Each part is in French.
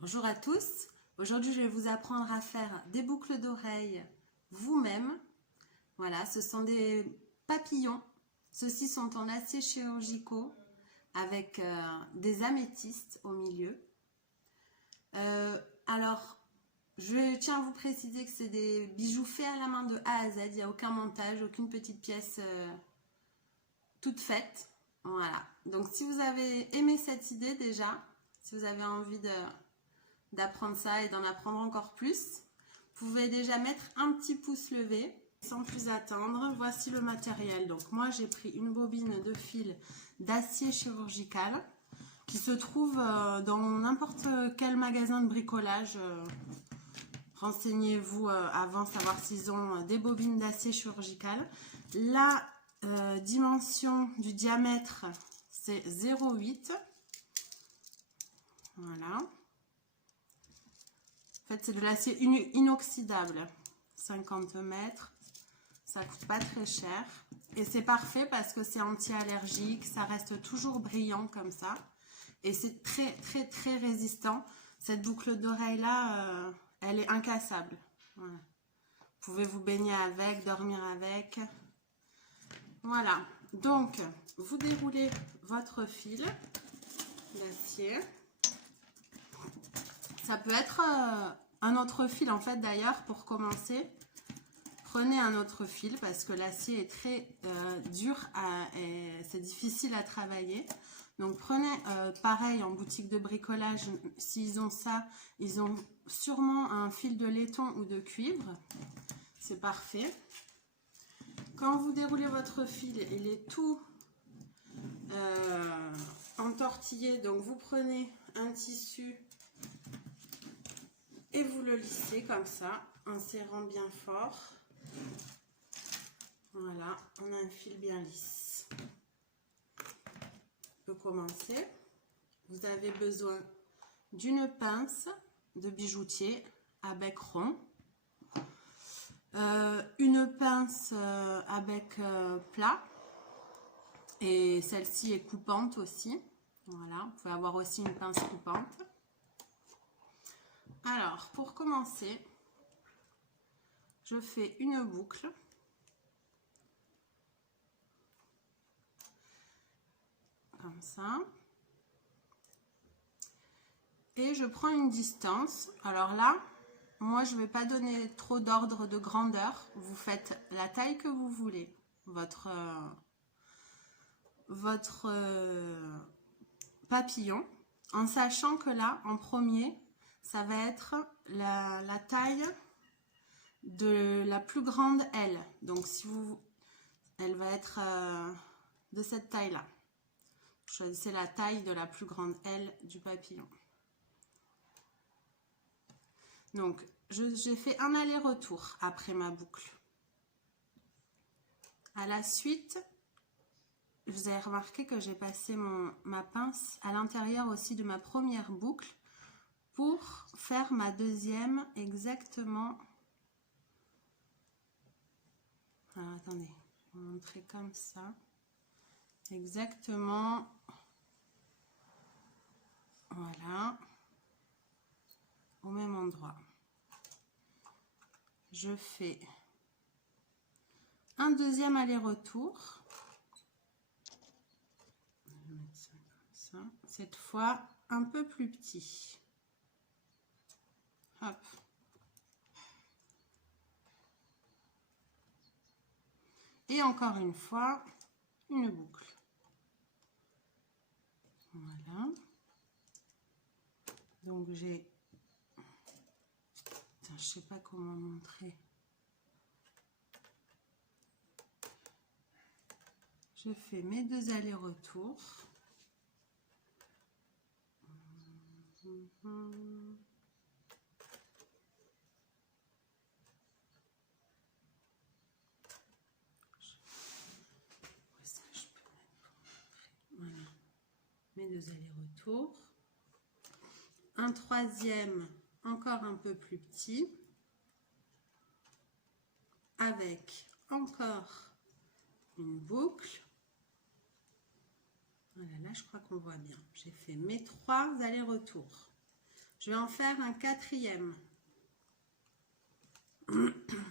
Bonjour à tous, aujourd'hui je vais vous apprendre à faire des boucles d'oreilles vous-même. Voilà, ce sont des papillons, ceux-ci sont en acier chirurgicaux avec des améthystes au milieu. Alors, je tiens à vous préciser que c'est des bijoux faits à la main de A à Z, il n'y a aucun montage, aucune petite pièce toute faite. Voilà, donc si vous avez aimé cette idée déjà, si vous avez envie d'apprendre ça et d'en apprendre encore plus, vous pouvez déjà mettre un petit pouce levé. Sans plus attendre, voici le matériel. Donc moi j'ai pris une bobine de fil d'acier chirurgical qui se trouve dans n'importe quel magasin de bricolage. Renseignez-vous avant, savoir s'ils ont des bobines d'acier chirurgical. La dimension du diamètre c'est 0,8. Voilà. En fait, c'est de l'acier inoxydable, 50 mètres, ça coûte pas très cher. Et c'est parfait parce que c'est anti-allergique, ça reste toujours brillant comme ça. Et c'est très résistant. Cette boucle d'oreille là, elle est incassable. Voilà. Vous pouvez vous baigner avec, dormir avec. Voilà, donc vous déroulez votre fil d'acier. Ça peut être un autre fil en fait d'ailleurs pour commencer. Prenez un autre fil parce que l'acier est très dur et c'est difficile à travailler. Donc prenez pareil en boutique de bricolage, s'ils ont ça, ils ont sûrement un fil de laiton ou de cuivre. C'est parfait. Quand vous déroulez votre fil, il est tout entortillé. Donc vous prenez un tissu et vous le lissez comme ça, en serrant bien fort. Voilà, on a un fil bien lisse. On peut commencer. Vous avez besoin d'une pince de bijoutier à bec rond, une pince à bec plat, et celle-ci est coupante aussi. Voilà, vous pouvez avoir aussi une pince coupante. Alors, pour commencer, je fais une boucle. Comme ça. Et je prends une distance. Alors là, moi, je ne vais pas donner trop d'ordre de grandeur. Vous faites la taille que vous voulez. Votre papillon. En sachant que là, en premier, ça va être la taille de la plus grande aile. Donc, si vous, elle va être de cette taille-là. Choisissez la taille de la plus grande aile du papillon. Donc, j'ai fait un aller-retour après ma boucle. À la suite, vous avez remarqué que j'ai passé ma pince à l'intérieur aussi de ma première boucle pour faire ma deuxième exactement. Alors, attendez, je vais vous montrer comme ça. Exactement. Voilà. Au même endroit. Je fais un deuxième aller-retour. Je vais mettre ça comme ça. Cette fois, un peu plus petit. Hop. Et encore une fois, une boucle. Voilà. Donc j'ai... Je ne sais pas comment montrer. Je fais mes deux allers-retours. Voilà. Mes deux allers-retours. Un troisième encore un peu plus petit. Avec encore une boucle. Voilà, là je crois qu'on voit bien. J'ai fait mes trois allers-retours. Je vais en faire un quatrième.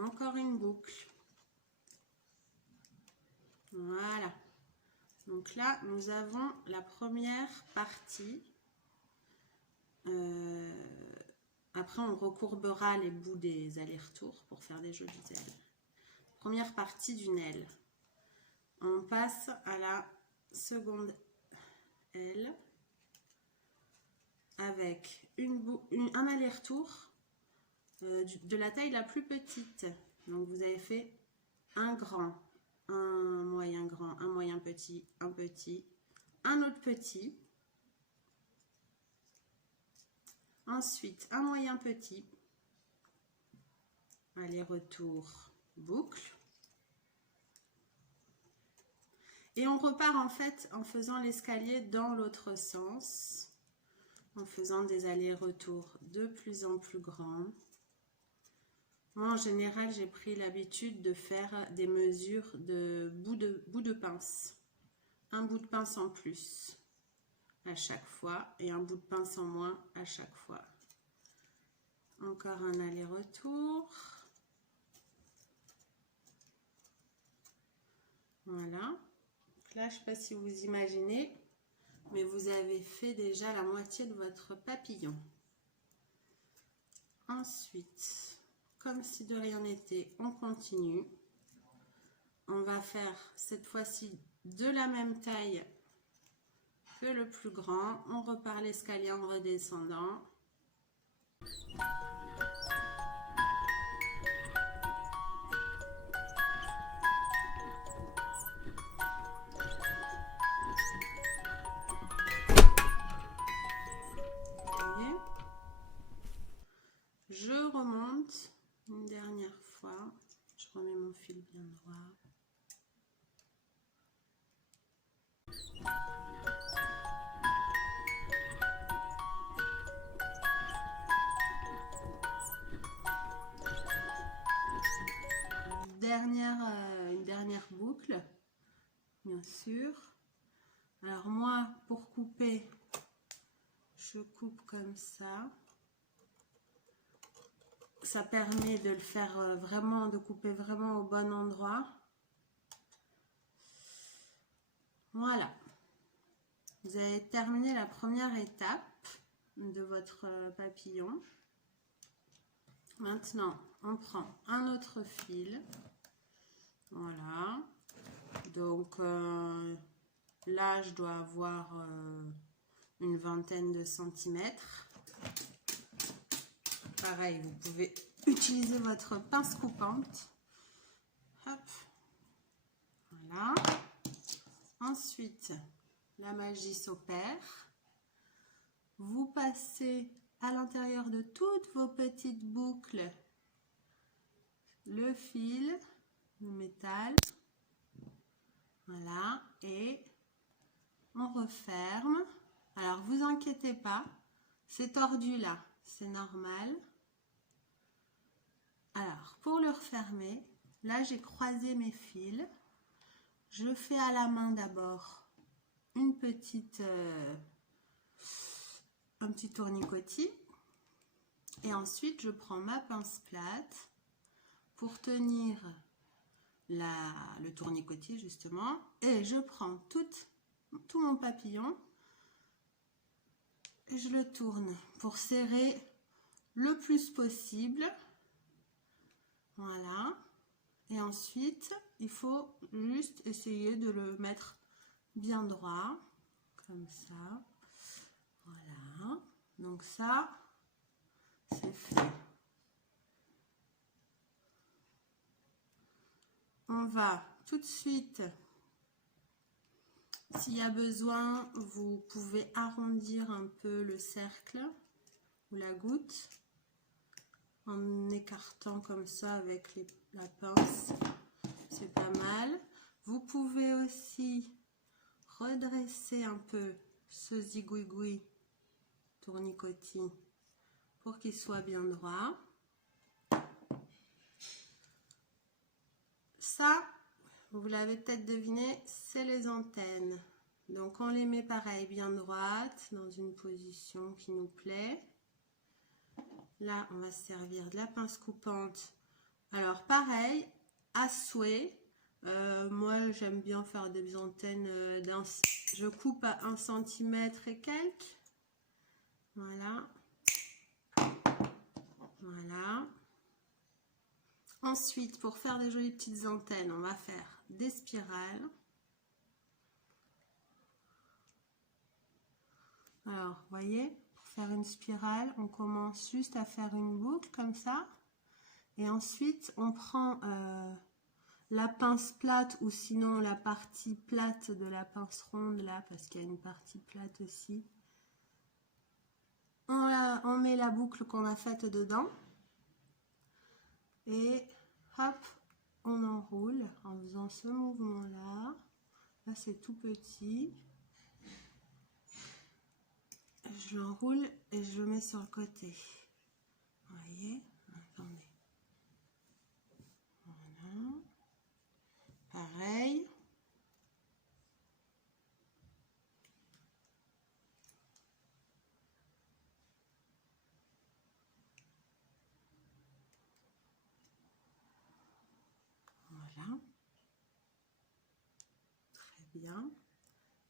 Encore une boucle. Voilà. Donc là, nous avons la première partie. Après, on recourbera les bouts des allers-retours pour faire des jolies ailes. Première partie d'une aile. On passe à la seconde aile avec un aller-retour de la taille la plus petite. Donc, vous avez fait un grand, un moyen grand, un moyen petit, un autre petit. Ensuite, un moyen petit. Aller-retour, boucle. Et on repart en fait en faisant l'escalier dans l'autre sens. En faisant des allers-retours de plus en plus grands. Moi, en général, j'ai pris l'habitude de faire des mesures de bout de pince. Un bout de pince en plus à chaque fois et un bout de pince en moins à chaque fois. Encore un aller-retour. Voilà. Là, je ne sais pas si vous imaginez, mais vous avez fait déjà la moitié de votre papillon. Ensuite, comme si de rien n'était, on continue. On va faire cette fois-ci de la même taille que le plus grand. On repart l'escalier en redescendant. Voyez, je remonte une dernière fois. Je remets mon fil bien droit. Une dernière boucle, bien sûr. Alors moi, pour couper, je coupe comme ça. Ça permet de le faire vraiment, de couper vraiment au bon endroit. Voilà. Vous avez terminé la première étape de votre papillon. Maintenant, on prend un autre fil. Voilà. Donc là, je dois avoir une vingtaine de centimètres. Pareil, vous pouvez utiliser votre pince coupante. Hop. Voilà. Ensuite, la magie s'opère. Vous passez à l'intérieur de toutes vos petites boucles le fil, le métal. Voilà. Et on referme. Alors, vous inquiétez pas, c'est tordu là, c'est normal. Alors, pour le refermer, là, j'ai croisé mes fils. Je fais à la main d'abord un petit tournicotis. Et ensuite, je prends ma pince plate pour tenir le tournicotis, justement. Et je prends tout mon papillon. Et je le tourne pour serrer le plus possible. Voilà. Et ensuite, il faut juste essayer de le mettre bien droit, comme ça. Voilà. Donc ça, c'est fait. On va tout de suite, s'il y a besoin, vous pouvez arrondir un peu le cercle ou la goutte en écartant comme ça avec la pince. C'est pas mal. Vous pouvez aussi redresser un peu ce zigouigoui tournicotis pour qu'il soit bien droit. Ça, vous l'avez peut-être deviné, c'est les antennes. Donc on les met pareil, bien droites, dans une position qui nous plaît. Là, on va se servir de la pince coupante. Alors, pareil, à souhait. Moi, j'aime bien faire des antennes. Je coupe à 1 cm et quelques. Voilà. Voilà. Ensuite, pour faire des jolies petites antennes, on va faire des spirales. Alors, vous voyez, pour faire une spirale, on commence juste à faire une boucle comme ça. Et ensuite, on prend la pince plate ou sinon la partie plate de la pince ronde là, parce qu'il y a une partie plate aussi. On met la boucle qu'on a faite dedans. Et hop, on enroule en faisant ce mouvement-là. Là, c'est tout petit. Je l'enroule et je le mets sur le côté. Vous voyez? Attendez. Voilà. Pareil. Voilà. Très bien.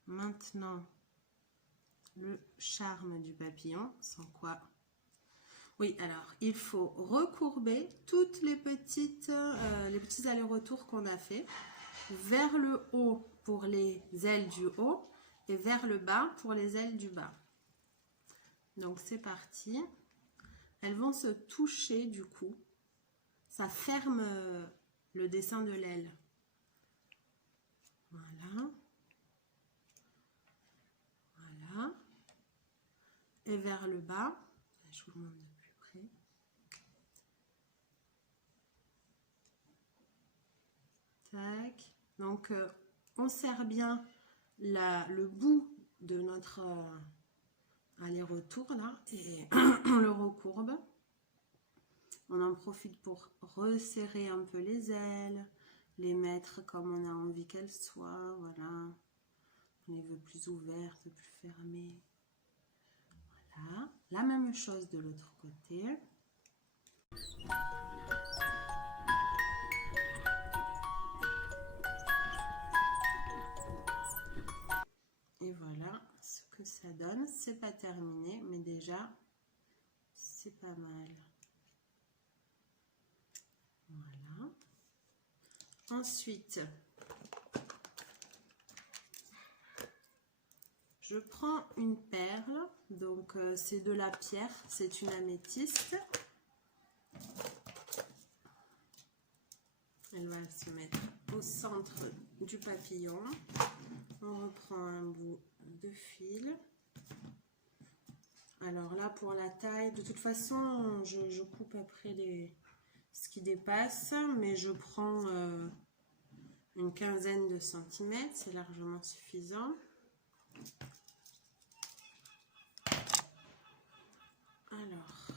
Maintenant, le charme du papillon, sans quoi... Oui, alors, il faut recourber toutes les petits allers-retours qu'on a fait vers le haut pour les ailes du haut et vers le bas pour les ailes du bas. Donc, c'est parti. Elles vont se toucher du coup. Ça ferme le dessin de l'aile. Voilà. Voilà. Et vers le bas, je vous le montre de plus près. Tac. Donc, on serre bien le bout de notre aller-retour là et on le recourbe. On en profite pour resserrer un peu les ailes, les mettre comme on a envie qu'elles soient. Voilà. On les veut plus ouvertes, plus fermées. Voilà. La même chose de l'autre côté. Et voilà ce que ça donne. C'est pas terminé, mais déjà, c'est pas mal. Voilà. Ensuite, je prends une perle. Donc, c'est de la pierre. C'est une améthyste. Elle va se mettre au centre du papillon. On reprend un bout de fil. Alors là, pour la taille, de toute façon, je coupe après ce qui dépasse, mais je prends une quinzaine de centimètres, c'est largement suffisant. Alors,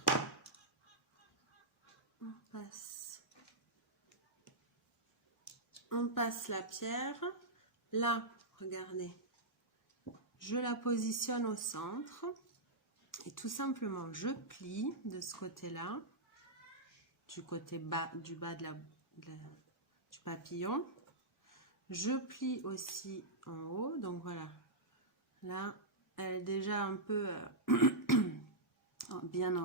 on passe la pierre. Là, regardez, je la positionne au centre et tout simplement je plie de ce côté-là, du côté bas, du bas du papillon. Je plie aussi en haut, donc voilà. Là, elle est déjà un peu bien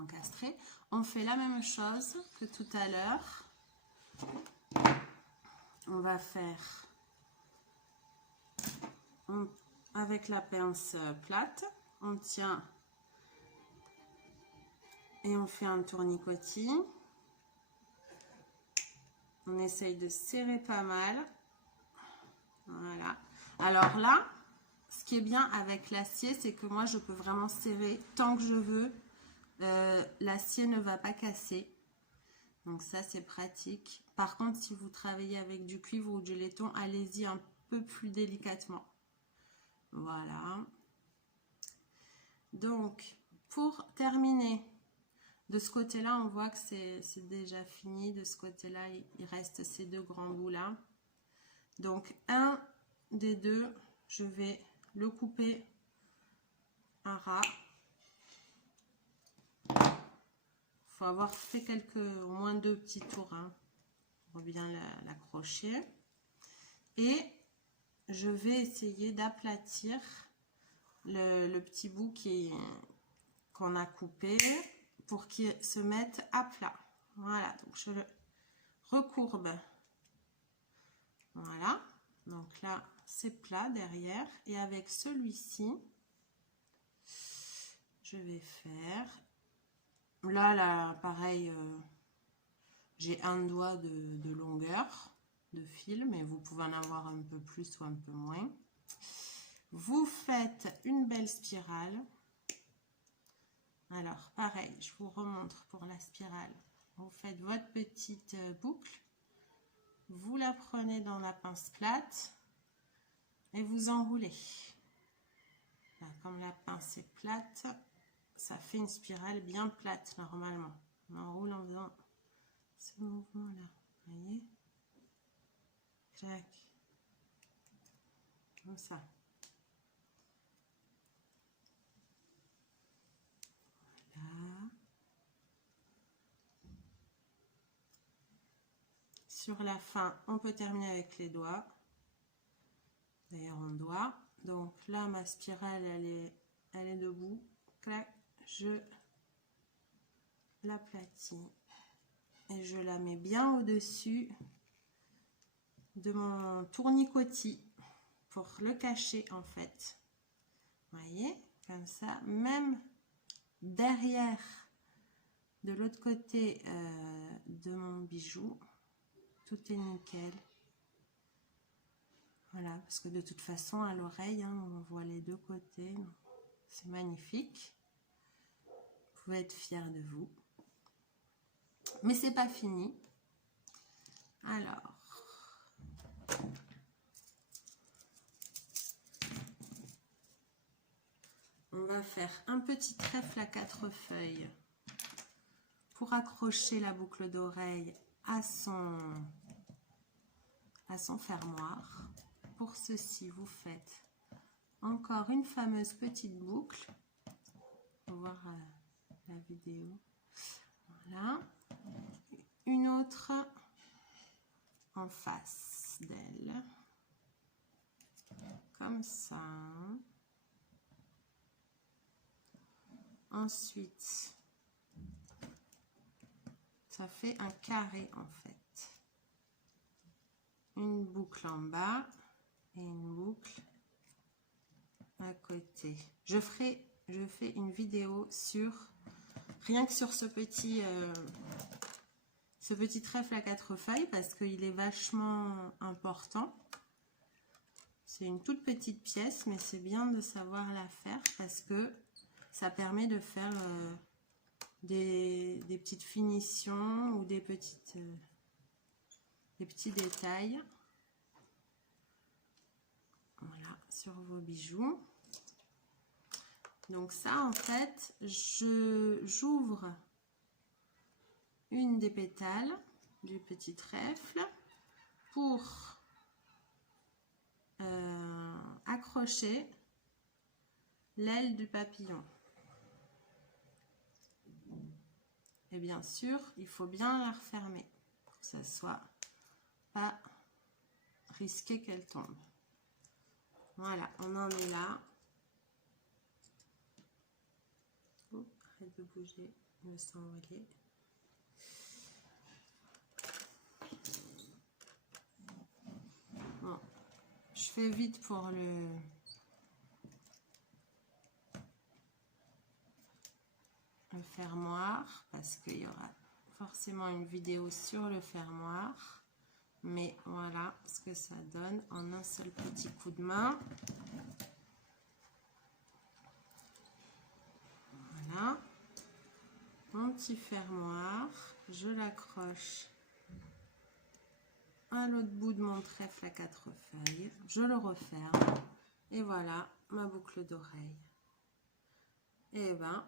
encastrée. On fait la même chose que tout à l'heure. On va faire avec la pince plate, on tient et on fait un tournicotis. On essaye de serrer pas mal. Voilà. Alors là, ce qui est bien avec l'acier, c'est que moi je peux vraiment serrer tant que je veux. L'acier ne va pas casser. Donc ça c'est pratique. Par contre, si vous travaillez avec du cuivre ou du laiton, allez-y un peu plus délicatement. Voilà. Donc, pour terminer, de ce côté-là, on voit que c'est déjà fini. De ce côté-là, il reste ces deux grands bouts-là. Donc, un des deux, je vais le couper à ras. faut avoir fait au moins 2 petits tours hein, pour bien l'accrocher. Et je vais essayer d'aplatir le petit bout qu'on a coupé pour qu'il se mette à plat. Voilà, donc je le recourbe. Voilà, donc là c'est plat derrière. Et avec celui-ci, je vais faire... Là pareil, j'ai un doigt de longueur de fil, mais vous pouvez en avoir un peu plus ou un peu moins. Vous faites une belle spirale. Alors, pareil, je vous remontre pour la spirale. Vous faites votre petite boucle. Vous la prenez dans la pince plate et vous enroulez. Là, comme la pince est plate, ça fait une spirale bien plate normalement. On enroule en faisant ce mouvement-là. Vous voyez? Clac. Comme ça. Voilà. Sur la fin, on peut terminer avec les doigts. D'ailleurs, on doit. Donc là, ma spirale, elle est debout. Clac, je l'aplatis. Et je la mets bien au-dessus de mon tournicotis pour le cacher en fait. Vous voyez, comme ça, même derrière, de l'autre côté de mon bijou, tout est nickel. Voilà, parce que de toute façon, à l'oreille, hein, on voit les deux côtés. C'est magnifique. Vous pouvez être fiers de vous. Mais c'est pas fini. Alors, on va faire un petit trèfle à 4 feuilles pour accrocher la boucle d'oreille à son fermoir. Pour ceci, vous faites encore une fameuse petite boucle. On va voir la vidéo. Voilà. Une autre en face d'elle. Comme ça. Ensuite, ça fait un carré en fait. Une boucle en bas et une boucle à côté. Je fais une vidéo sur rien que sur ce petit trèfle à 4 feuilles parce qu'il est vachement important. C'est une toute petite pièce, mais c'est bien de savoir la faire parce que ça permet de faire des petites finitions ou des petits détails. Voilà, sur vos bijoux. Donc ça, en fait, j'ouvre une des pétales du petit trèfle pour accrocher l'aile du papillon. Et bien sûr, il faut bien la refermer pour que ça soit pas risqué qu'elle tombe. Voilà, on en est là. Oh, arrête de bouger, je me sens envolée. Bon, je fais vite pour le fermoir parce qu'il y aura forcément une vidéo sur le fermoir. Mais voilà ce que ça donne en un seul petit coup de main. Voilà. Mon petit fermoir, je l'accroche à l'autre bout de mon trèfle à 4 feuilles. Je le referme. Et voilà ma boucle d'oreille. Et ben,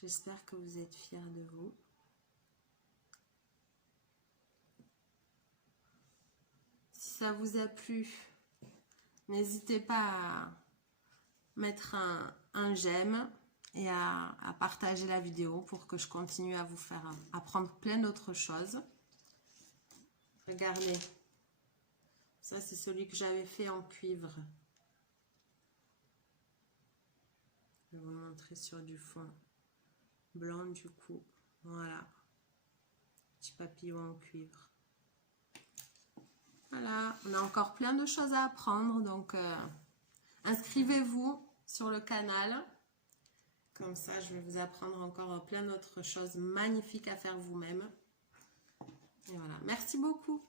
j'espère que vous êtes fiers de vous. Si ça vous a plu, n'hésitez pas à mettre un j'aime, et à partager la vidéo pour que je continue à vous faire apprendre plein d'autres choses. Regardez, ça c'est celui que j'avais fait en cuivre. Je vais vous montrer sur du fond blanc du coup. Voilà, petit papillon en cuivre. Voilà, on a encore plein de choses à apprendre, donc inscrivez-vous sur le canal. Comme ça, je vais vous apprendre encore plein d'autres choses magnifiques à faire vous-même. Et voilà, merci beaucoup.